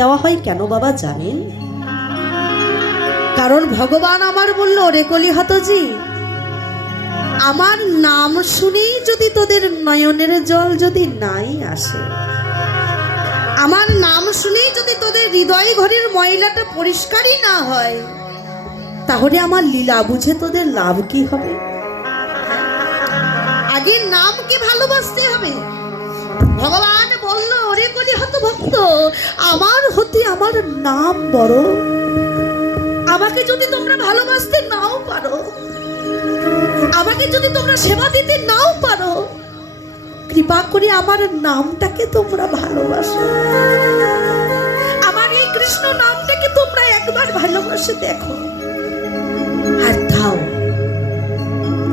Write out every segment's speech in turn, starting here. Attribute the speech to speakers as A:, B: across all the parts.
A: দেওয়া হয় কেন বাবা জানেন? কারণ ভগবান আমার বলল রে কলিহতজি, আমার নাম শুনেই যদি তোদের নয়নের জল যদি নাই আসে, আমার নাম শুনেই যদি তোদের হৃদয় ঘরের ময়লাটা পরিষ্কারই না হয়, তাহলে আমার লীলা বুঝে তোদের লাভ কি হবে? আগে নামকে ভালোবাসতে হবে। ভগবান বলল ভক্ত আমার হতে আমার নাম বড়। আমাকে যদি তোমরা ভালোবাসতে নাও পারো, আমাকে যদি তোমরা সেবা দিতে নাও পারো, কৃপা করে আমার নামটাকে তোমরা ভালোবাসো। আমার এই কৃষ্ণ নামটাকে তোমরা একবার ভালোবাসে দেখো। আর তাও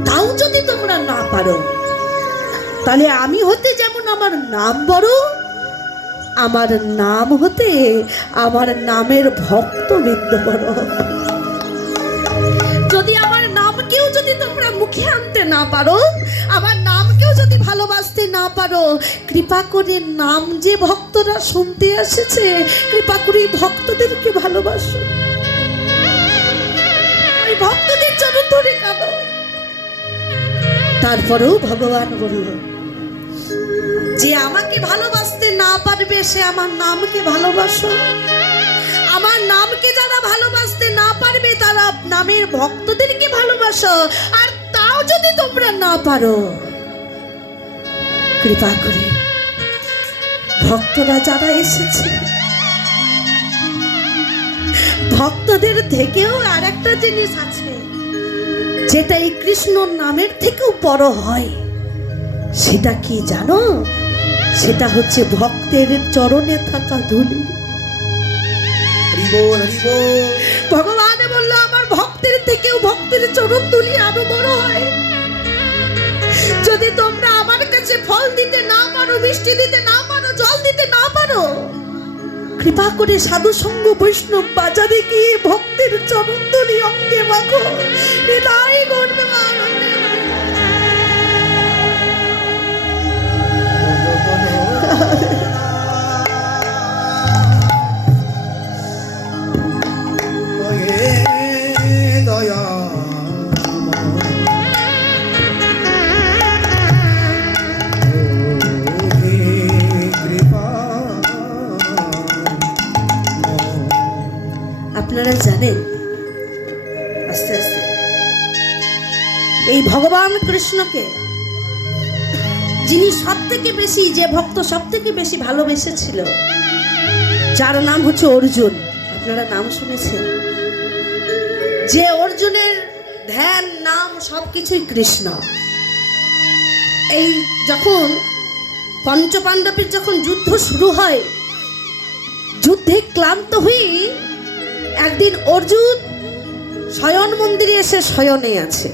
A: তাও যদি তোমরা না পারো, তাহলে আমি হতে যেমন আমার নাম বড় আমার নাম হতে আমার নামের ভক্ত ভক্তবৃন্দ বড়। যদি আমার নামকেও যদি তোমরা মুখে আনতে না পারো, আমার নামকেও যদি ভালোবাসতে না পারো, কৃপা করে নাম যে ভক্তরা শুনতে এসেছে, কৃপা করে ভক্তদেরকে ভালোবাসো। ভক্তদের চরণ ধরে কাঁদো। তারপরেও ভগবান বলল যে আমাকে ভালোবাসতে না পারবে, সে আমার নামকে ভালোবাসো। আমার নামকে যারা ভালোবাসতে না পারবে, তারা নামের ভক্তদেরকে ভালোবাসো। আর তাও যদি তোমরা না পারো, কৃপা করে ভক্তরা যারা এসেছে, ভক্তদের থেকেও আর একটা জিনিস আছে, যেটা এই কৃষ্ণ নামের থেকেও বড় হয়। সেটা কি জানো? সেটা হচ্ছে ভক্তের চরণে থাকা ধুলি। ভগবান বলল আমার ভক্তের থেকেও ভক্তের চরণ তুলি আরও বড় হয়। যদি তোমরা আমার কাছে ফল দিতে না পারো মিষ্টি দিতে না পারো জল দিতে না পারো কৃপা করে সাধু সঙ্গ বৈষ্ণব বাজারে গিয়ে ভক্তের চরণ তুলি অঙ্গে মাখো। হৃদয় করবে আপনারা জানেন আস্তে আস্তে। এই ভগবান কৃষ্ণকে, যিনি সব থেকে বেশি যে ভক্ত সব থেকে বেশি ভালোবেসেছিল, যার নাম হচ্ছে অর্জুন। আপনারা নাম শুনেছেন? যে অর্জুনের ধ্যান, নাম সব কিছুই কৃষ্ণ। এই যখন পঞ্চপাণ্ডবের যখন যুদ্ধ শুরু হয়, যুদ্ধে ক্লান্ত হয়ে একদিন অর্জুন শয়ন মন্দিরে এসে শয়নে আছে।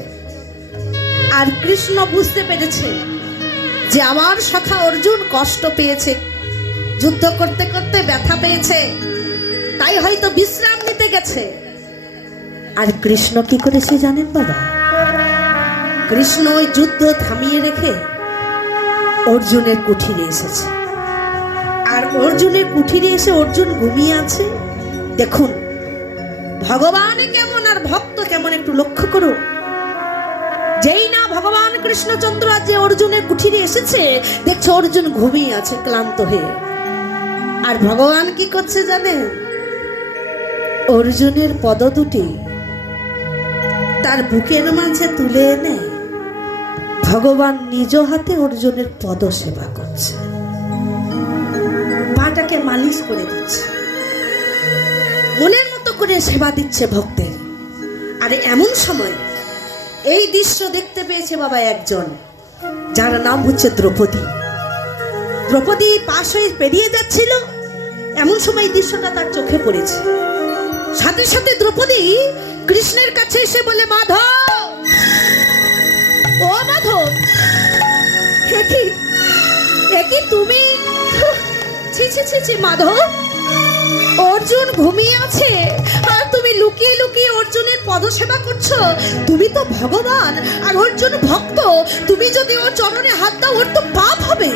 A: আর কৃষ্ণ বুঝতে পেরেছে যে আমার সখা অর্জুন কষ্ট পেয়েছে, যুদ্ধ করতে করতে ব্যথা পেয়েছে, তাই হয়তো বিশ্রাম নিতে গেছে। আর কৃষ্ণ কি করেছে জানেন বাবা? কৃষ্ণ ওই যুদ্ধ থামিয়ে রেখে অর্জুনের কুঠিরে এসেছে। আর অর্জুনের কুঠিরে এসে অর্জুন ঘুমিয়ে আছে। দেখুন ভগবান কেমন আর ভক্ত কেমন একটু লক্ষ্য করো। যেই না ভগবান কৃষ্ণচন্দ্র আজ যে অর্জুনের কুঠিরে এসেছে, দেখছে অর্জুন ঘুমিয়ে আছে, ক্লান্ত হয়ে। আর ভগবান কি করছে জানেন? অর্জুনের পদ দুটি তার বুকের মাঝে তুলে এনে ভগবান নিজ হাতে অর্জুনের পদ সেবা করছে। পাটাকে মালিশ করে দিচ্ছে। মনের করে সেবা দিচ্ছে ভক্তের। আর এমন সময় এই দৃশ্য দেখতে পেয়েছে বাবা একজন, যার নাম হচ্ছে দ্রৌপদী। দ্রৌপদী পাশ হয়ে পেরিয়ে যাচ্ছিল, এমন সময় দৃশ্যটা তার চোখে পড়েছে। সাথে সাথে দ্রৌপদী কৃষ্ণের কাছে এসে বলে, মাধব! ও মাধব! তুমি? ছি ছি ছি, মাধব! অর্জুন ঘুমিয়ে আছে। আর তুমি লুকিয়ে লুকিয়ে অর্জুনের পদসেবা করছ। তুমি তো ভগবান, আর অর্জুন ভক্ত। তুমি যদি ওর চরণে হাত দাও, ওর তো পাপ হবে।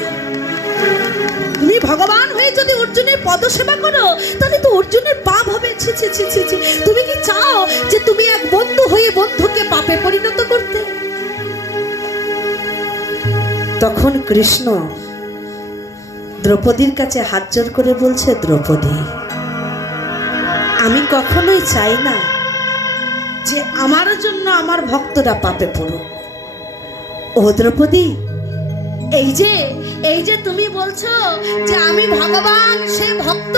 A: তুমি ভগবান হয়ে যদি অর্জুনের পদসেবা করো, তাহলে তো অর্জুনের পাপ হবে। ছি ছি ছি ছি ছি। তুমি কি চাও যে তুমি এক বন্ধু হয়ে বন্ধুকে পাপে পরিণত করতে? তখন কৃষ্ণ দ্রৌপদীর কাছে হাত জোর করে বলছে, দ্রৌপদী আমি কখনোই চাই না যে আমার জন্য আমার ভক্তরা পাপে পড়ুক। ও দ্রৌপদী, এই যে এই যে তুমি বলছো যে আমি ভগবান সে ভক্ত,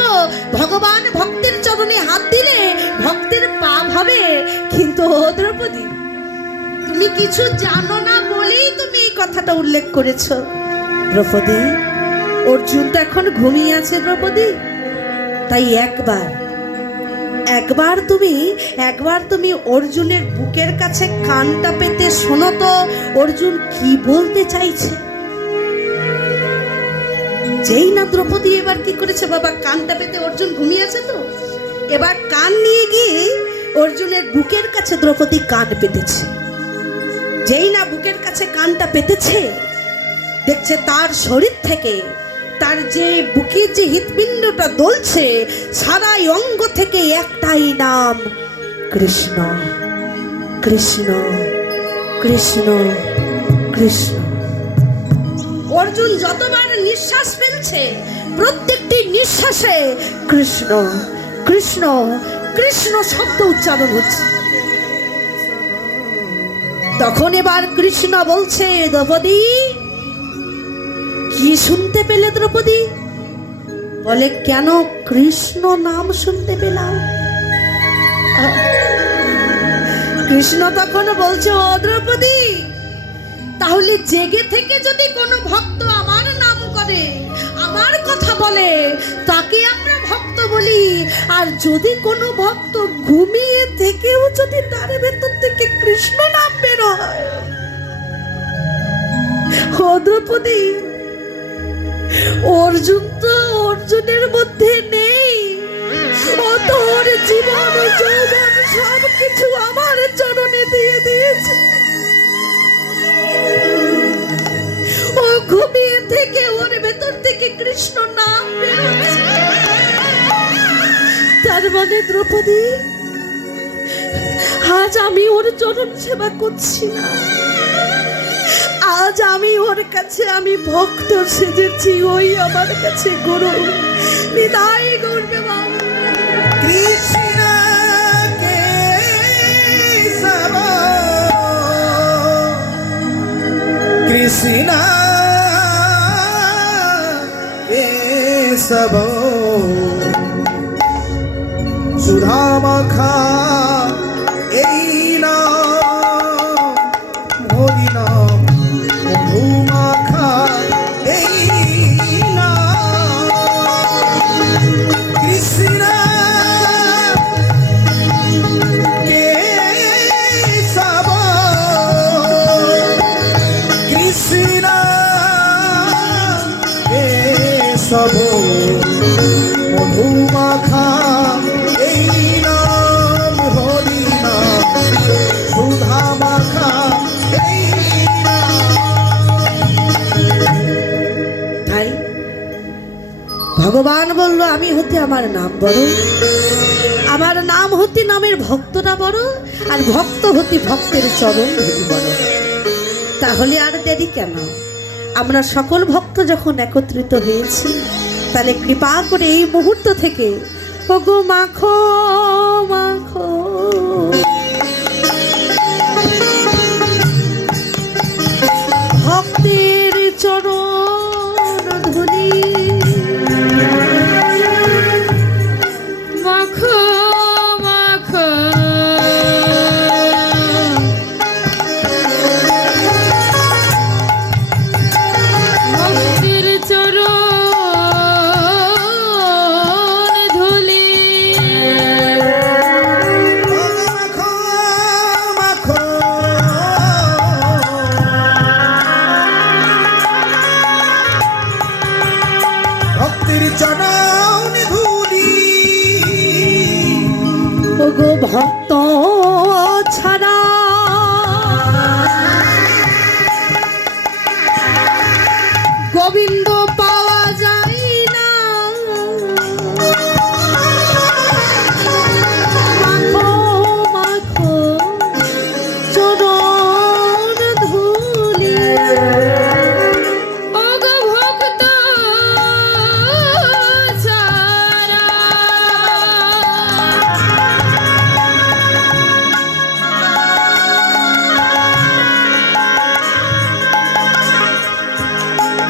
A: ভগবান ভক্তের চরণে হাত দিলে ভক্তের পাপ হবে। কিন্তু ও দ্রৌপদী, তুমি কিছু জানো না বলেই তুমি এই কথাটা উল্লেখ করেছ। দ্রৌপদী, অর্জুন তো এখন ঘুমিয়ে আছে দ্রৌপদী। তাই একবার একবার তুমি একবার তুমি অর্জুনের বুকের কাছে কানটা পেতে শোনো তো, অর্জুন কি বলতে চাইছে? যেই না দ্রৌপদী এবার কি করেছে বাবা? কানটা পেতে অর্জুন ঘুমিয়ে আছে তো? এবার কান নিয়ে গিয়ে অর্জুনের বুকের কাছে দ্রৌপদী কান পেতেছে। যেই না বুকের কাছে কানটা পেতেছে, দেখছে তার শরীর থেকে তার যে বুকের যে হৃৎপিণ্ডটা দলছে, সারাই অঙ্গ থেকে একটাই নাম, কৃষ্ণ। কৃষ্ণ কৃষ্ণ কৃষ্ণ। অর্জুন যতবার নিঃশ্বাস ফেলছে, প্রত্যেকটি নিঃশ্বাসে কৃষ্ণ কৃষ্ণ কৃষ্ণ শব্দ উচ্চারণ হচ্ছে। তখন এবার কৃষ্ণ বলছে, দ্রৌপদী কি শুনতে পেলে দ্রৌপদী? বলে, কেন কৃষ্ণ নাম শুনতে পেলাম? কৃষ্ণ তখন বলছে, ও দ্রৌপদী, তাহলে জেগে থেকে যদি কোনো ভক্ত আমার নাম করে, আমার কথা বলে, তাকে আমরা ভক্ত বলি। আর যদি কোনো ভক্ত ঘুমিয়ে থেকেও যদি তার ভেতর থেকে কৃষ্ণ নাম বেরোয় ও দ্রৌপদী অর্জুন তো অর্জুনের মধ্যে নেই। ও তোর জীবন, যৌবন সব কিছু আমার চরণে দিয়ে দিয়েছে। ও ঘুমিয়ে থেকে ওর ভেতর থেকে কৃষ্ণ নাম তার মানে দ্রৌপদী, আজ আমি ওর চরণ সেবা করছি না। আজ আমি ওর কাছে আমি ভক্ত সেজেছি, ওই আমার কাছে গুরু। বিদায় করবে
B: কৃষ্ণ কৃষ্ণ কেশব। সুধামাখা এই কেশব মধুমাখা এই নাম হরি সুধা মাখা
A: তাই ভগবান বলল, আমি হতে আমার নাম বড়। আমার নাম হতে নামের ভক্তরা বড়, আর ভক্ত হতে ভক্তের চরণ বড়। তাহলে আর দেরি কেন? আমরা সকল ভক্ত যখন একত্রিত হয়েছি, তাহলে কৃপা করে এই মুহূর্ত থেকে। ওগো মাখো মাখো।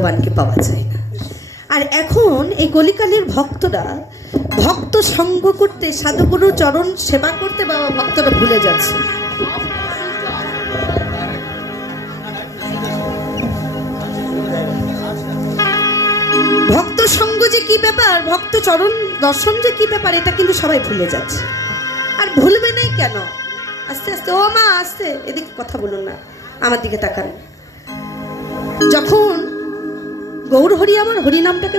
A: ভগবানকে পাওয়া যায় না। আর এখন এই কলিকালের ভক্তরা ভক্ত সঙ্গ করতে, সাধুগুরু চরণ সেবা করতে বাবা ভক্তরা ভুলে যাচ্ছে। ভক্ত সঙ্গ যে কি ব্যাপার, ভক্ত চরণ দর্শন যে কি ব্যাপার, এটা কিন্তু সবাই ভুলে যাচ্ছে। আর ভুলবে নাই কেন? আস্তে আস্তে, ও মা, আস্তে। এদিকে কথা বলুন না, আমার দিকে তাকান। যখন গৌর হরি আমার হরি নামটাকে